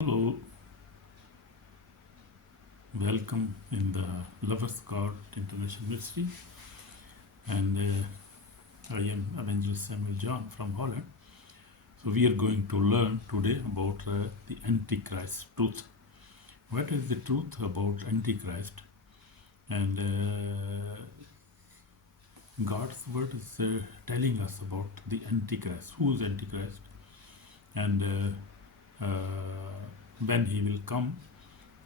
Hello, welcome in the Lovers God Int'l Ministry, and I am Evangelist Samuel John from Holland. So we are going to learn today about the Antichrist truth. What is the truth about Antichrist? And God's word is telling us about the Antichrist. Who is Antichrist? And when he will come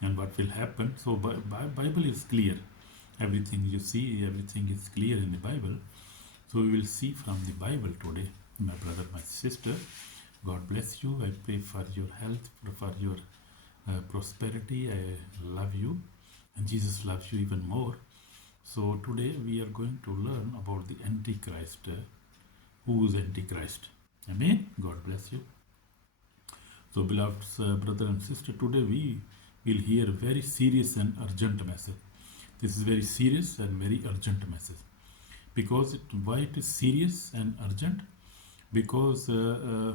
and what will happen. So Bible is clear. Everything you see, everything is clear in the Bible. So we will see from the Bible today. My brother, my sister, God bless you. I pray for your health, for your prosperity. I love you, and Jesus loves you even more. So today we are going to learn about the Antichrist. Who is Antichrist? Amen. God bless you. So beloved brother and sister, today we will hear a very serious and urgent message. This is very serious and very urgent message. Because why it is serious and urgent? Because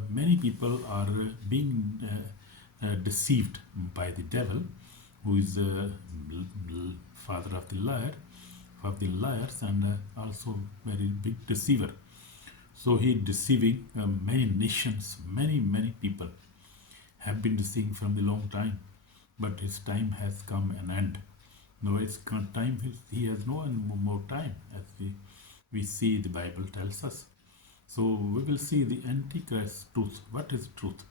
many people are being deceived by the devil, who is father of the liars, and also very big deceiver. So he is deceiving many nations, many people have been deceiving from the long time, but his time has come an end. No, it's time. He has no more time, as we see the Bible tells us. So we will see the Antichrist truth. What is truth?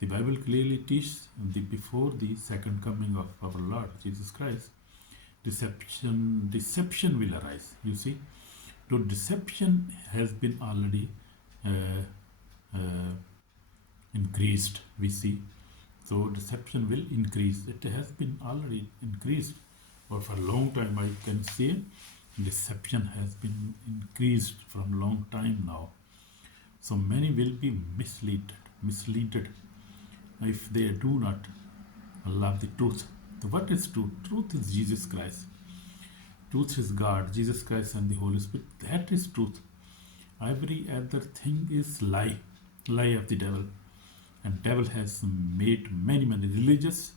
The Bible clearly teaches before the second coming of our Lord Jesus Christ, deception will arise. You see, so deception has been already increased. We see, so deception will increase. It has been already increased, or for a long time. I can say deception has been increased from long time now. So many will be misleaded if they do not love the truth. So what is truth? Truth is Jesus Christ. Truth is God, Jesus Christ, and the Holy Spirit. That is truth. Every other thing is lie of the devil. And devil has made many religious,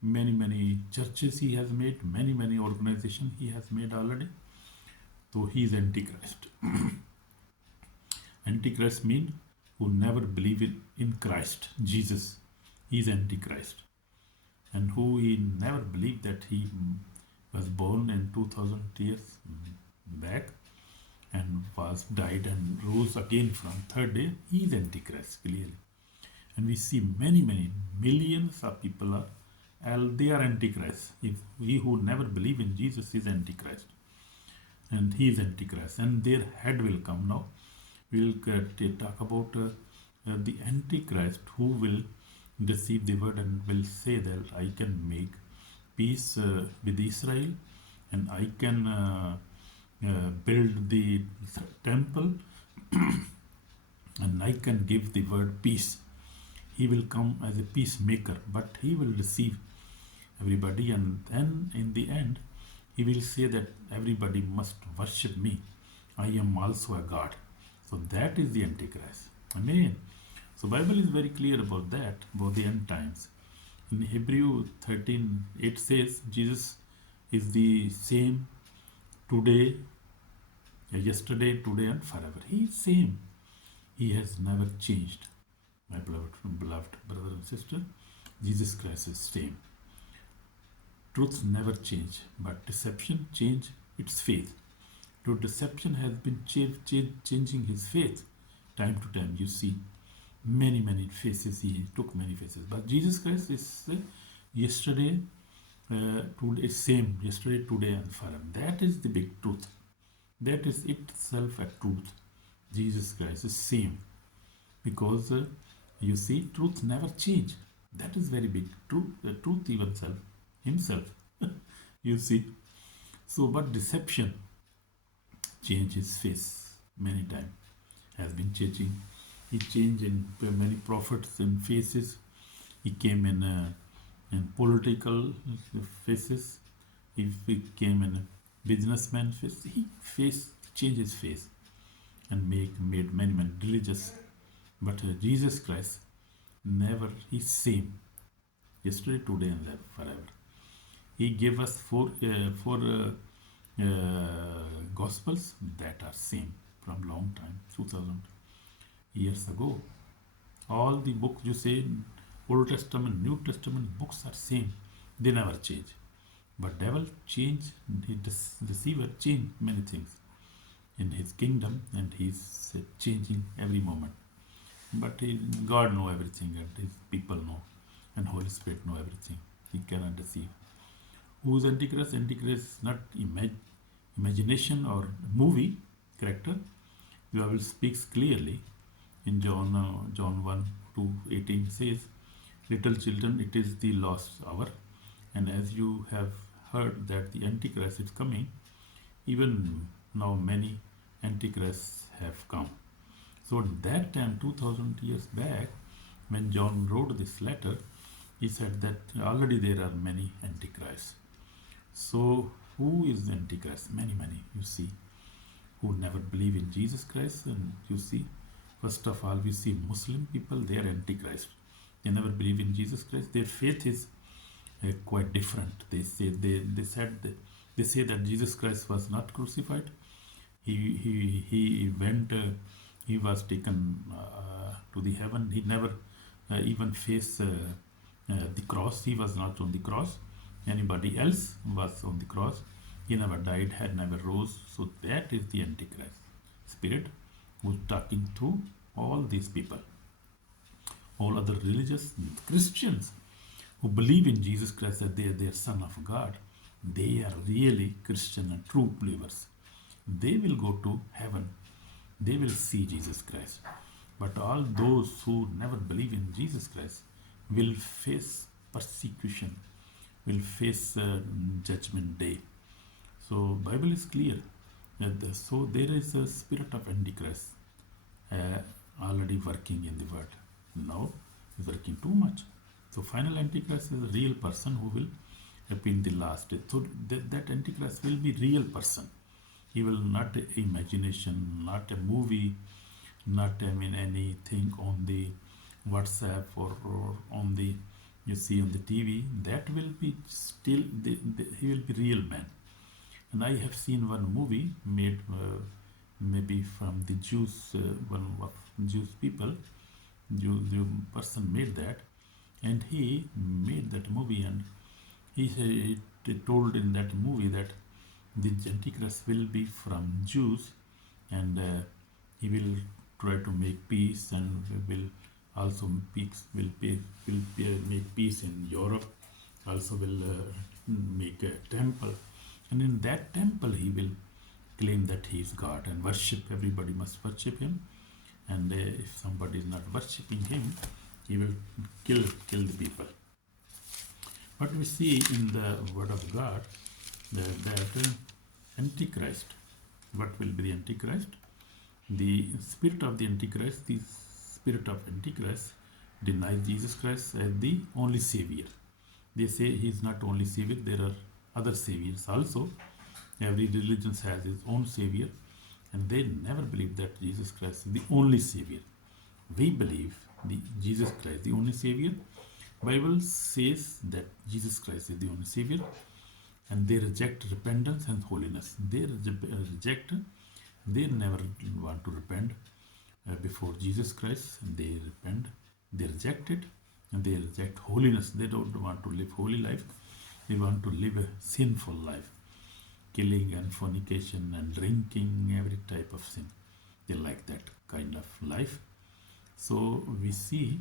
many churches he has made, many organizations he has made already. So he is Antichrist. Antichrist means who never believe in Christ, Jesus. He is Antichrist. And who he never believed that he was born in 2000 years back and died and rose again from third day. He is Antichrist, clearly. And we see many millions of people they are Antichrist. If he who never believe in Jesus is Antichrist, and he is Antichrist, and their head will come. Now we'll talk about the Antichrist who will deceive the word and will say that I can make peace with Israel, and I can build the temple, and I can give the word peace. He will come as a peacemaker, but he will deceive everybody, and then in the end he will say that everybody must worship me. I am also a God. So that is the Antichrist. Amen. So Bible is very clear about that, about the end times. In Hebrew 13, it says Jesus is the same today, yesterday, today, and forever. He is same. He has never changed. My beloved brother and sister, Jesus Christ is same. Truth never change, but deception change its faith. So deception has been changing his faith time to time. You see many faces. He took many faces, but Jesus Christ is yesterday, today, same yesterday, today, and forever. That is the big truth. That is itself a truth. Jesus Christ is same, because you see, truth never change. That is very big. Truth even himself. You see. So, but deception change his face many times. Has been changing. He changed in many prophets in faces. He came in political faces. He came in a businessman face. He changed his face and made many religious. But Jesus Christ never is same. yesterday, today, and forever. He gave us four gospels that are same from long time, 2000 years ago. All the books you say, Old Testament, New Testament books are same. They never change. But devil change, the deceiver change many things in his kingdom, and he's changing every moment. But God know everything, and his people know, and Holy Spirit know everything. He cannot deceive. Who is Antichrist? Antichrist is not imagination or movie character. The Bible speaks clearly in John 1:18 says, "Little children, it is the last hour, and as you have heard that the Antichrist is coming, even now many Antichrists have come." So at that time, 2000 years back, when John wrote this letter, he said that already there are many Antichrists. So who is the Antichrist? Many, you see, who never believe in Jesus Christ. And you see, first of all, we see Muslim people, they are Antichrist. They never believe in Jesus Christ. Their faith is quite different. They say that Jesus Christ was not crucified. He went. He was taken to the heaven. He never even faced the cross. He was not on the cross. Anybody else was on the cross. He never died, had never rose. So that is the Antichrist spirit who's talking to all these people. All other religious Christians who believe in Jesus Christ, that they are the Son of God, they are really Christian and true believers. They will go to heaven. They will see Jesus Christ. But all those who never believe in Jesus Christ will face persecution, will face judgment day. So Bible is clear. So there is a spirit of Antichrist already working in the world. Now is working too much. So final Antichrist is a real person who will appear in the last day. So that Antichrist will be real person. He will not imagination, not a movie, not anything on the WhatsApp or on the you see on the TV. That will be still he will be real man. And I have seen one movie made maybe from the Jews, one of Jews people. Jew person made that, and he made that movie, and he told in that movie that the Antichrist will be from Jews, and he will try to make peace, and will also make peace in Europe. Also will make a temple, and in that temple he will claim that he is God and worship. Everybody must worship him, and if somebody is not worshipping him, he will kill the people. But we see in the Word of God that Antichrist, what will be the Antichrist? The spirit of the Antichrist, the spirit of Antichrist denies Jesus Christ as the only Savior. They say he is not only Savior, there are other Saviors also. Every religion has its own Savior, and they never believe that Jesus Christ is the only Savior. We believe Jesus Christ the only Savior. Bible says that Jesus Christ is the only Savior, and they reject repentance and holiness. They reject, they never want to repent before Jesus Christ. They repent, they reject it, and they reject holiness. They don't want to live holy life. They want to live a sinful life, killing and fornication and drinking, every type of sin. They like that kind of life. So we see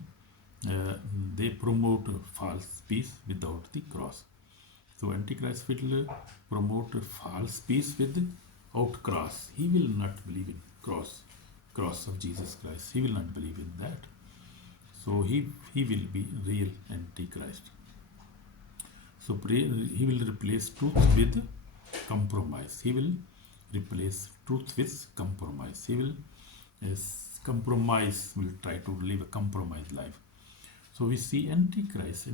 they promote false peace without the cross. So Antichrist will promote false peace without cross. He will not believe in cross of Jesus Christ. He will not believe in that. So he will be real Antichrist. So he will replace truth with compromise. He will replace truth with compromise. He will will try to live a compromised life. So we see Antichrist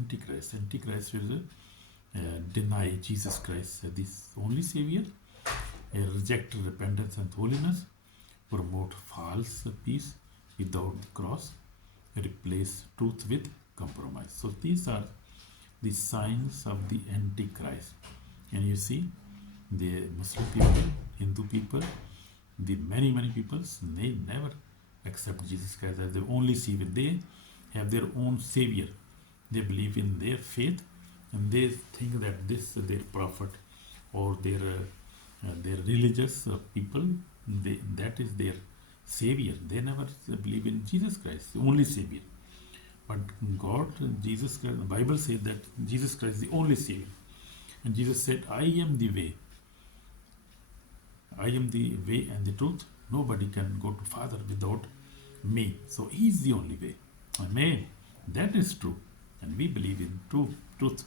will deny Jesus Christ as this only Savior, reject repentance and holiness, promote false peace without the cross, replace truth with compromise. So these are the signs of the Antichrist. And you see, the Muslim people, Hindu people, the many peoples, they never accept Jesus Christ as the only Savior. They have their own Savior. They believe in their faith, and they think that this their prophet or their religious people, that is their Savior. They never believe in Jesus Christ, the only Savior. But God, Jesus Christ, the Bible says that Jesus Christ is the only Savior. And Jesus said, I am the way. I am the way and the truth. Nobody can go to Father without me. So He is the only way. Amen. That is true. And we believe in truth.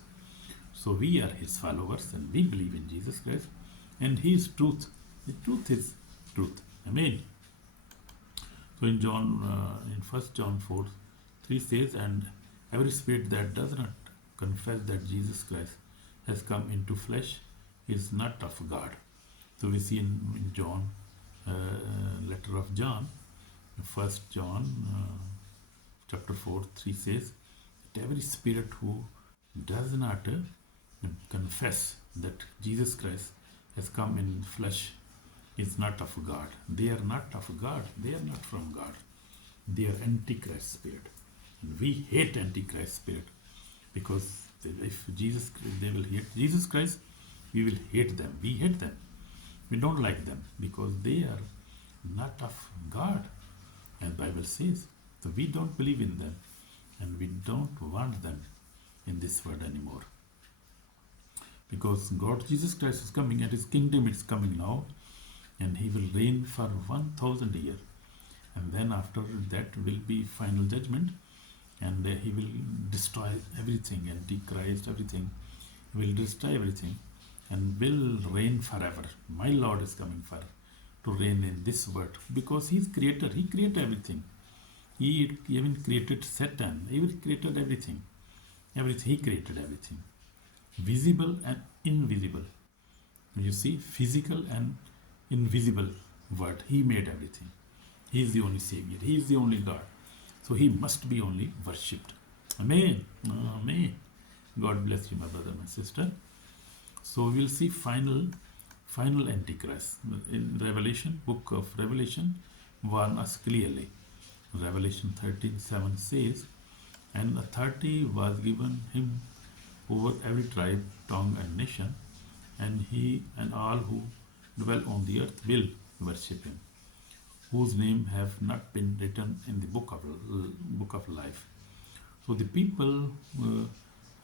So we are His followers and we believe in Jesus Christ. And He is truth. The truth is truth. Amen. So in 1 John 4:3 says, and every spirit that does not confess that Jesus Christ has come into flesh is not of God. So we see in John, letter of John, 1 John chapter 4:3 says that every spirit who does not confess that Jesus Christ has come in flesh is not of God. They are not of God. They are not from God. They are Antichrist spirit. And we hate Antichrist spirit, because if they will hate Jesus Christ, we will hate them. We hate them. We don't like them because they are not of God, as Bible says. So we don't believe in them, and we don't want them in this world anymore. Because God, Jesus Christ is coming, and His kingdom is coming now, and He will reign for 1,000 years. And then after that will be final judgment, and He will destroy everything, Antichrist, everything. He will destroy everything and will reign forever. My Lord is coming to reign in this world, because He is creator. He created everything. He even created Satan. He created everything. He created everything. Visible and invisible. You see, physical and invisible word. He made everything. He is the only Savior. He is the only God. So He must be only worshipped. Amen. Amen. God bless you, my brother, my sister. So we will see final Antichrist. In Revelation, book of Revelation, warn us clearly. Revelation 13:7 says, and authority was given Him over every tribe, tongue, and nation, and He and all who dwell on the earth will worship Him, whose name have not been written in the book of life. So the people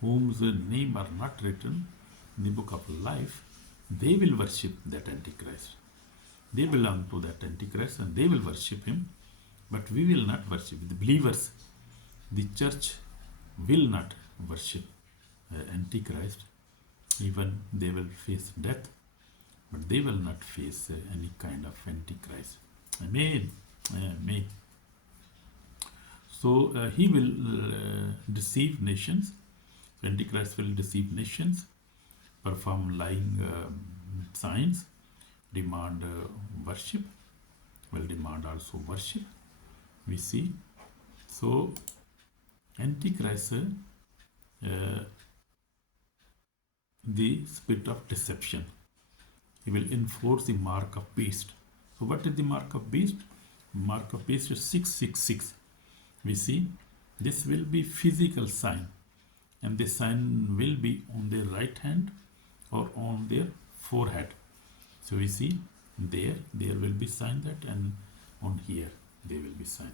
whose name are not written in the book of life, they will worship that Antichrist. They belong to that Antichrist and they will worship him, but we will not worship. The believers, the church will not worship Antichrist. Even they will face death, but they will not face any kind of Antichrist. Amen. Amen. So he will deceive nations. Antichrist will deceive nations, perform lying signs, demand worship, will demand also worship. We see. So Antichrist, the spirit of deception. He will enforce the mark of beast. So what is the mark of beast? Mark of beast is 666. We see this will be physical sign, and this sign will be on their right hand or on their forehead. So we see there will be sign that, and on here there will be sign.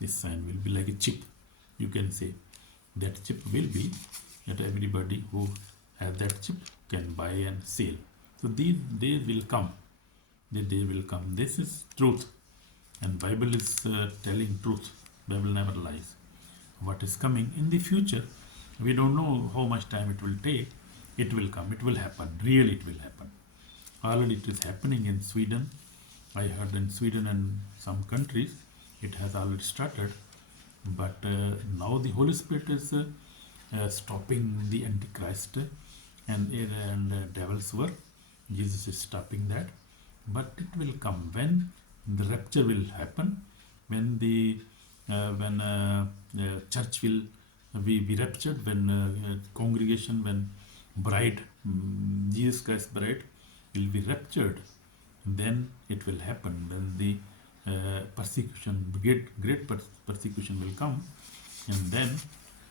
This sign will be like a chip. You can say that chip will be that everybody who has that chip can buy and sell. So these days will come. The day will come. This is truth, and Bible is telling truth. Bible never lies. What is coming in the future, we don't know how much time it will take. It will come. It will happen. Really, it will happen. Already it is happening in Sweden. I heard in Sweden and some countries it has already started. But now the Holy Spirit is stopping the Antichrist and devil's work. Jesus is stopping that. But it will come when the rapture will happen, when the church will we raptured when congregation, when bride, Jesus Christ bride will be raptured, then it will happen. Then the persecution, great persecution will come, and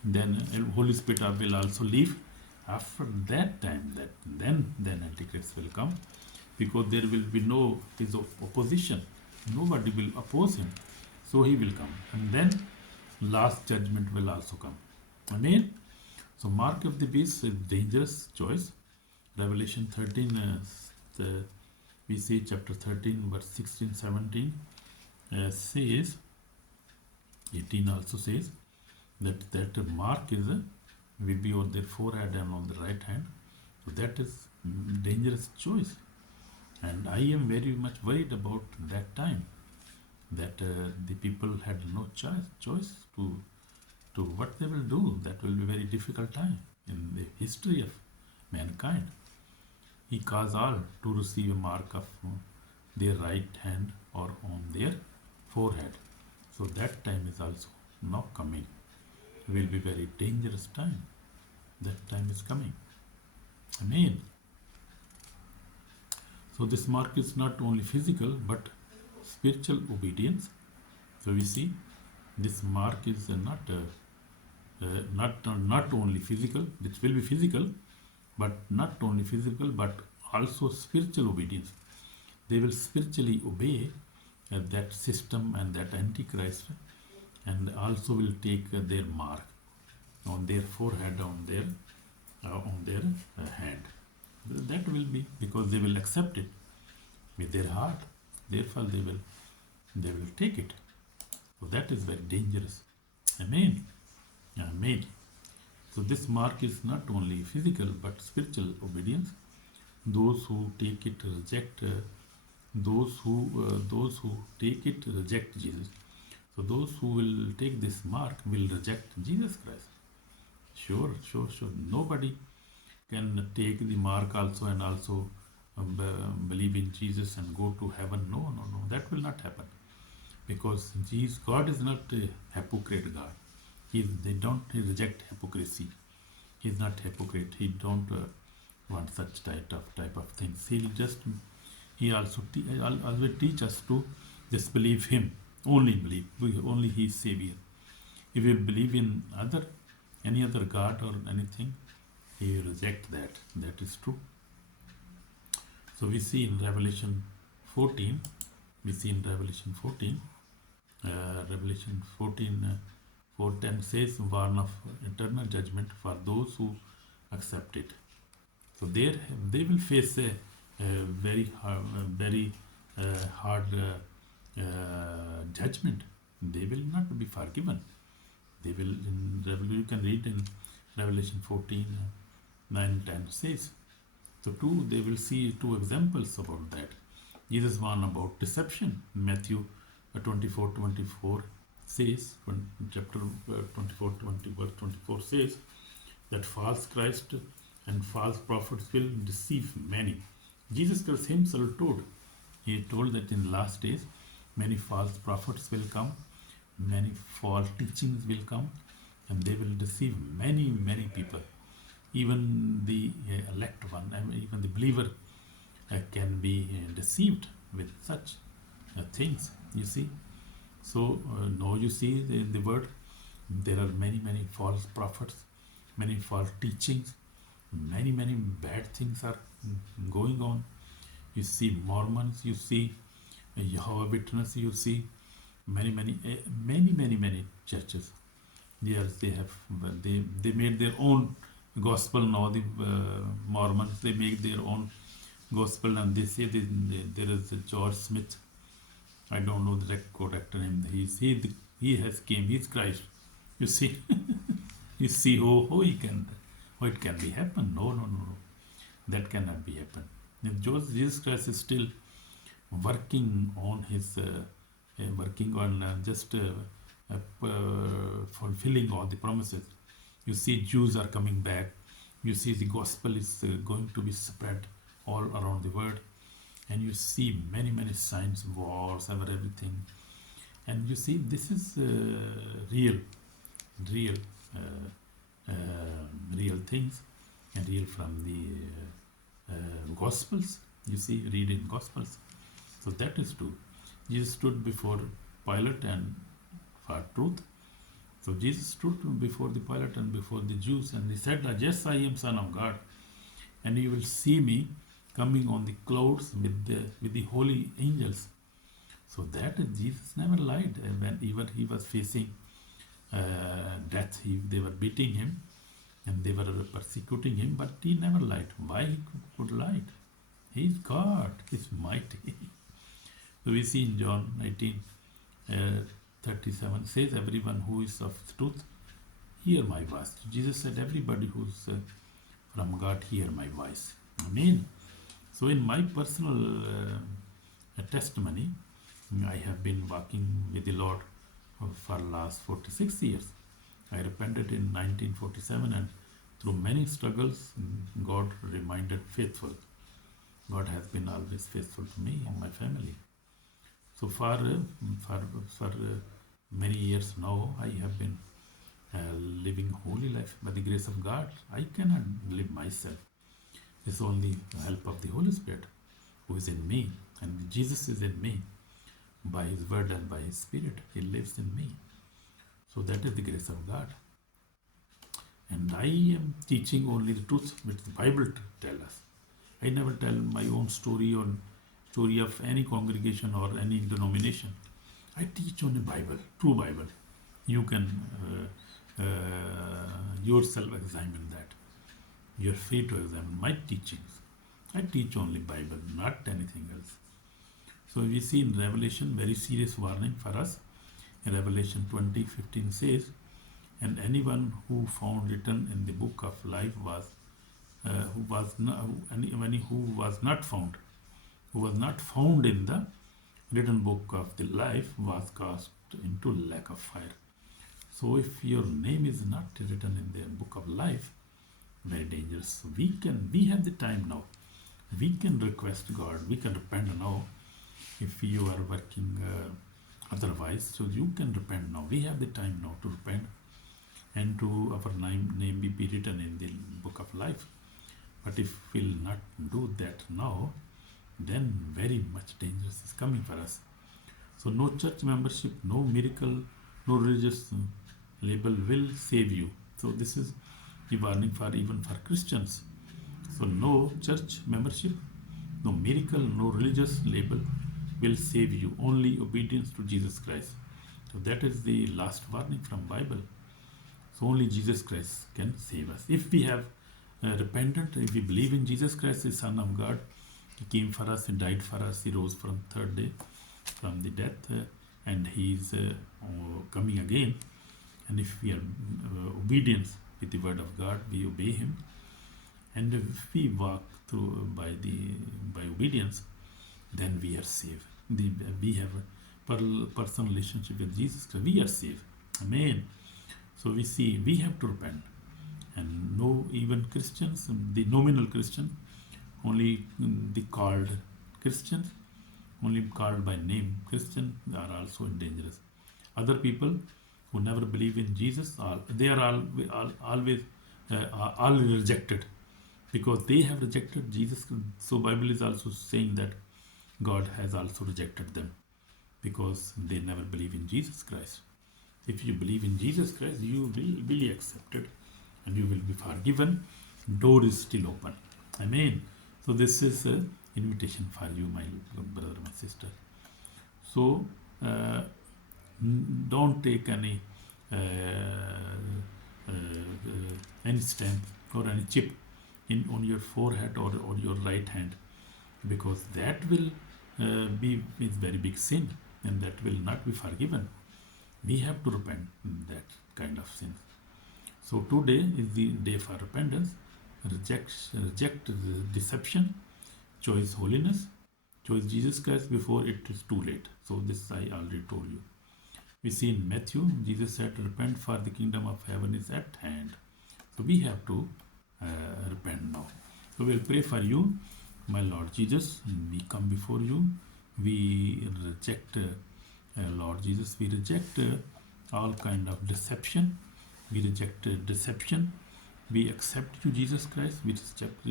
then Holy Spirit will also leave. After that time, then Antichrist will come, because there will be no his opposition. Nobody will oppose him, so he will come, and then last judgment will also come. Amen. So mark of the beast is dangerous choice. Revelation 13, we see chapter 13, verse 16, 17 says, 18 also says that mark is will be on their forehead and on the right hand. So that is dangerous choice, and I am very much worried about that time, that the people had no choice to what they will do. That will be very difficult time in the history of mankind. He caused all to receive a mark of their right hand or on their forehead. So that time is also now coming. Will be very dangerous time. That time is coming. Amen. So this mark is not only physical but spiritual obedience. So we see this mark is not only physical. It will be physical, but not only physical but also spiritual obedience. They will spiritually obey that system and that Antichrist, and also will take their mark on their forehead, on their hand. That will be because they will accept it with their heart. Therefore, they will take it. So that is very dangerous. Amen. Amen. So this mark is not only physical but spiritual obedience. Those who take it reject. Those who take it reject Jesus. So those who will take this mark will reject Jesus Christ. Sure. Nobody can take the mark also and also believe in Jesus and go to heaven. No. That will not happen, because God is not a hypocrite God. They don't reject hypocrisy. He is not hypocrite. He don't want such type of things. He also always teach us to just believe Him. Only He is Savior. If we believe in any other God or anything, He will reject that. That is true. So we see in Revelation 14. Revelation 14, 4:10 says, warn of eternal judgment for those who accept it. So they will face a very hard judgment. They will not be forgiven. They will. You can read in Revelation 14, 9, 10 says. So they will see two examples about that. Jesus warned about deception. Matthew 24:24 says, chapter 24, verse 24 says that false Christ and false prophets will deceive many. Jesus Christ himself told that in last days many false prophets will come, many false teachings will come, and they will deceive many people. Even the elect one, even the believer can be deceived with such things, you see. So now you see in the word there are many false prophets, many false teachings, many bad things are going on. You see Mormons, you see Jehovah's Witness, you see many churches. They made their own gospel now. The Mormons, they make their own gospel, and they say there is a George Smith. I don't know the correct name. He has came. He's Christ. You see, you see how it can be happen. No. That cannot be happen. If Jesus Christ is still working on his fulfilling all the promises. You see, Jews are coming back. You see, the gospel is going to be spread all around the world, and you see many signs, wars, everything, and you see this is real. real things and real from the Gospels. You see, read in Gospels. So that is true. Jesus stood before Pilate and for truth. So Jesus stood before the Pilate and before the Jews, and he said, "Yes, I am Son of God, and you will see me coming on the clouds with the holy angels." So that Jesus never lied. And when even he was facing death, they were beating him and they were persecuting him, but he never lied. Why he could lie? He is God. He is mighty. So we see in John 19, 37 says, "Everyone who is of truth, hear my voice." Jesus said, everybody who's from God, hear my voice. Amen. So in my personal testimony, I have been walking with the Lord for last 46 years. I repented in 1947, and through many struggles, God remained faithful. God has been always faithful to me and my family. So for many years now, I have been living holy life by the grace of God. I cannot live myself. It's only the help of the Holy Spirit who is in me, and Jesus is in me by His word and by His Spirit. He lives in me. So that is the grace of God. And I am teaching only the truth which the Bible tells us. I never tell my own story or story of any congregation or any denomination. I teach only Bible, true Bible. You can yourself examine that. You are free to examine my teachings. I teach only Bible, not anything else. So we see in Revelation very serious warning for us. In Revelation 20:15 says, "And anyone who found written in the book of life who was not found in the written book of the life was cast into lake of fire." So if your name is not written in the book of life, very dangerous. We have the time now. We can request God. We can repent now. If you are working otherwise, so you can repent now. We have the time now to repent and to our name be written in the book of life. But if we'll not do that now, then very much dangerous is coming for us. So no church membership, no miracle, no religious label will save you. So this is the warning for even for Christians. So no church membership, no miracle, no religious label will save you. Only obedience to Jesus Christ. So that is the last warning from Bible. So only Jesus Christ can save us. If we have repentant, if we believe in Jesus Christ, the Son of God, He came for us, He died for us, He rose from third day from the death, and He is coming again. And if we are obedient with the word of God, we obey Him, and if we walk through by obedience, then we are saved. We have a personal relationship with Jesus Christ. We are saved. Amen. So we see we have to repent, and no even Christians, the nominal Christian, only the called Christians, only called by name Christian, are also dangerous. Other people who never believe in Jesus, they are always rejected, because they have rejected Jesus. So Bible is also saying that God has also rejected them because they never believe in Jesus Christ. If you believe in Jesus Christ, you will be accepted and you will be forgiven. Door is still open. Amen. So this is an invitation for you, my brother, my sister. So don't take any stamp or any chip on your forehead or on your right hand, because that will be very big sin, and that will not be forgiven. We have to repent that kind of sin. So today is the day for repentance. Reject deception, choose holiness, choose Jesus Christ before it is too late. So this I already told you. We see in Matthew, Jesus said, "Repent, for the kingdom of heaven is at hand." So we have to repent now. So we'll pray for you. My Lord Jesus, we come before you. We reject, Lord Jesus, we reject all kind of deception. We reject deception. We accept you, Jesus Christ. We accept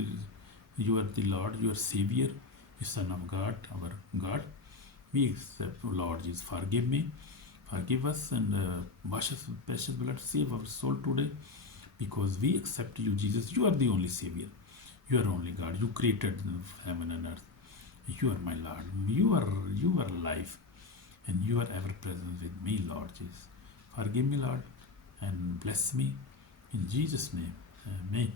you are the Lord, you are Savior, the Son of God, our God. We accept, Lord Jesus, forgive me, forgive us, and wash us with precious blood. Save our soul today, because we accept you, Jesus. You are the only Savior. You are only God. You created heaven and earth. You are my Lord. You are life, and you are ever present with me, Lord Jesus. Forgive me, Lord, and bless me in Jesus' name. Amen.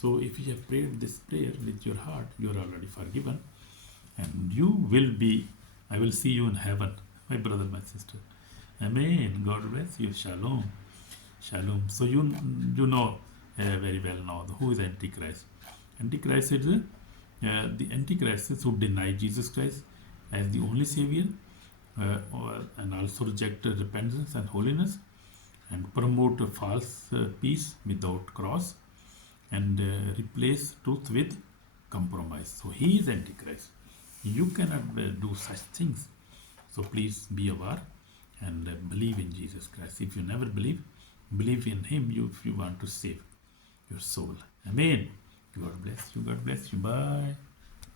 So if you have prayed this prayer with your heart, you are already forgiven, and you will be, I will see you in heaven, my brother, my sister. Amen. God bless you. Shalom. Shalom. So you know very well now who is Antichrist. Antichrist is the Antichrist is who deny Jesus Christ as the only Savior, and also reject repentance and holiness, and promote a false peace without cross, and replace truth with compromise. So he is Antichrist. You cannot do such things. So please be aware and believe in Jesus Christ. If you never believe in him if you want to save your soul. Amen. God bless you. God bless you. Bye.